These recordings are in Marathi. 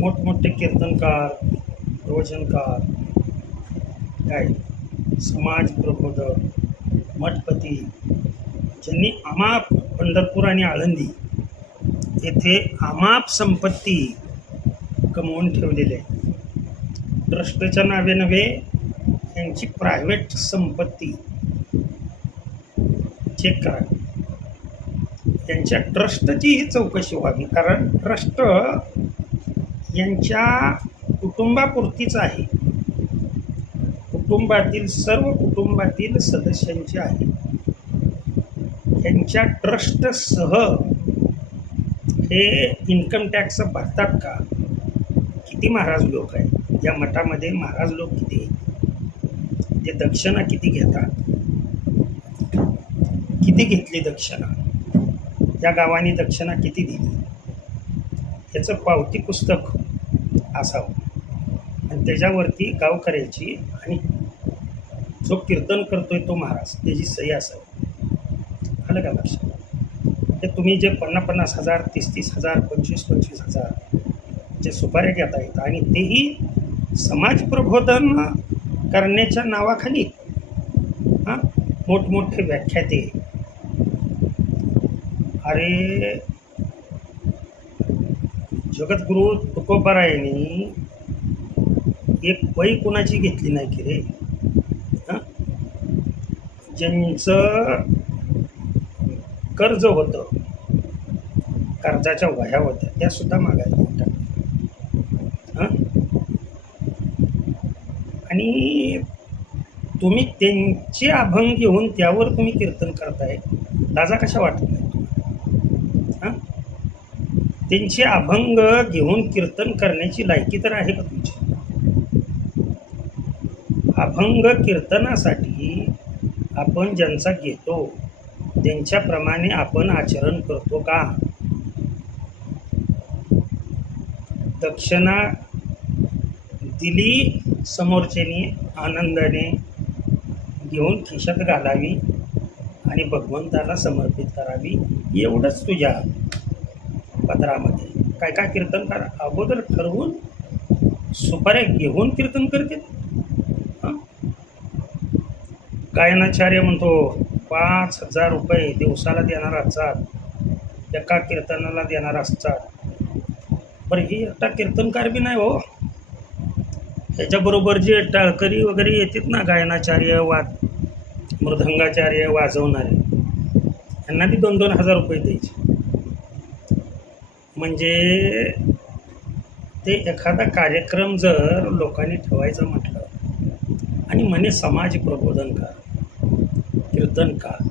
मोठमोठे कीर्तनकार प्रवचनकार काय? समाज प्रबोधक मठपती ज्यांनी आमाप पंढरपूर आणि आळंदी येथे आमाप संपत्ती कमवून ठेवलेली आहे. ट्रस्टच्या नावे नव्हे यांची प्रायव्हेट संपत्ती चेक करा. यांच्या ट्रस्टची ही चौकशी व्हावी कारण ट्रस्ट यांच्या कुटुंबापुरतीच आहे. कुटुंबातील सर्व कुटुंबातील सदस्यांचे आहे. यांच्या ट्रस्टसह हे इन्कम टॅक्स भरतात का? किती महाराज लोक आहेत? या मठामध्ये महाराज लोक किती आहेत? ते दक्षिणा किती घेतात? किती घेतली दक्षिणा? या गावाने दक्षिणा किती दिली? याचं पावती पुस्तक असावं. आणि त्याच्यावरती गावकऱ्याची आणि जो कीर्तन करतोय तो महाराज त्याची सही असावी. आलं का लक्षात? ते तुम्ही जे पन्नास पन्नास हजार तीस तीस हजार पंचवीस पंचवीस हजार जे सुपाऱ्या घेत आहेत आणि तेही समाज प्रबोधन करण्याच्या नावाखाली हां मोठमोठे व्याख्याते. अरे जगद्गुरु तुकोबारायांनी एक पै कुणाची घेतली नाही की रे? हां? ज्यांचं कर्ज होतं कर्जाच्या वह्या होत्या त्या सुद्धा मागायला देऊन हां? आणि तुम्ही त्यांचे अभंग घेऊन त्यावर तुम्ही कीर्तन करताय लाजा कशा वाटत नाही हां? त्यांचे अभंग घेऊन कीर्तन करण्याची लायकी तर आहे का तुमची? अभंग कीर्तनासाठी आपण ज्यांचा घेतो त्यांच्याप्रमाणे आपण आचरण करतो का? दक्षिणा दिली समोरच्यानी आनंदाने घेऊन खिशात घालावी आणि भगवंताला समर्पित करावी एवढंच तुझ्या पदरामध्ये काय काय कीर्तनकार अगोदर ठरवून सुपाऱ्या घेऊन कीर्तन करतील गायनाचार्य म्हणतो पाच हजार रुपये दिवसाला देणार असतात एका कीर्तनाला देणार असतात बरं ही एकटा कीर्तनकार बी नाही हो. ह्याच्याबरोबर जे टाळकरी वगैरे येतात ना गायनाचार्य वाद मृदंगाचार्य वाजवणारे यांना बी दोन दोन हजार रुपये द्यायचे. म्हणजे ते एखादा कार्यक्रम जर लोकांनी ठेवायचं म्हटलं आणि म्हणे समाज प्रबोधनकार कीर्तनकार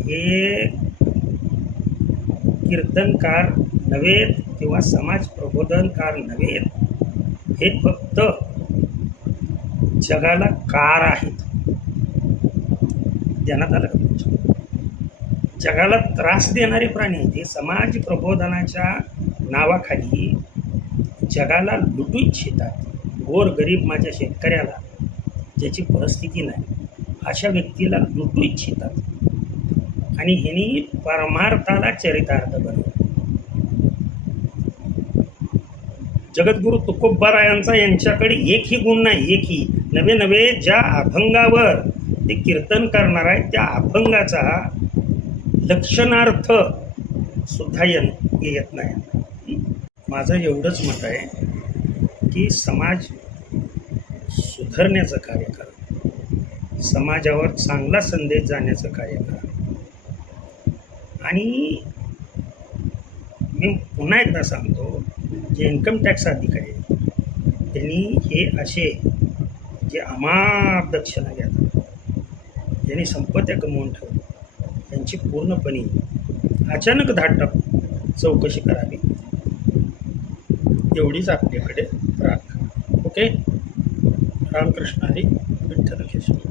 हे कीर्तनकार नव्हेत किंवा समाज प्रबोधनकार नव्हेत हे फक्त जगाला कार आहेत. ध्यानात आलं का तुमच्या? जगाला त्रास देणारे प्राणी ते समाज प्रबोधनाच्या नावाखाली जगाला लुटू इच्छितात गोर गरीब माझ्या शेतकऱ्याला ज्याची परिस्थिती नाही अशा व्यक्तीला लुटू इच्छितात आणि ह्यांनी परमार्थाला चरितार्थ बनवलं. जगद्गुरु तुकोबारायांचा यांच्याकडे एकही गुण नाही एकही. नवे नवे ज्या अभंगावर ते कीर्तन करणार आहेत त्या अभंगाचा लक्षणार्थ सुद्धा येन येत नाही. माझं एवढंच मत आहे की समाज सुधारण्याचं कार्य करा. समाजावर चांगला संदेश जाण्याचं कार्य करा. आणि मी पुन्हा एकदा सांगतो जे इन्कम टॅक्स अधिकारी आहेत त्यांनी हे असे जे अमाप दक्षिणा घेतात ज्यांनी संपत्त्या कमवून ठेवल्या त्यांची पूर्णपणे अचानक धाड टाकून चौकशी करावी. एवढीच आपल्याकडे प्रार्थना. ओके? रामकृष्ण हरी विठ्ठल केशव.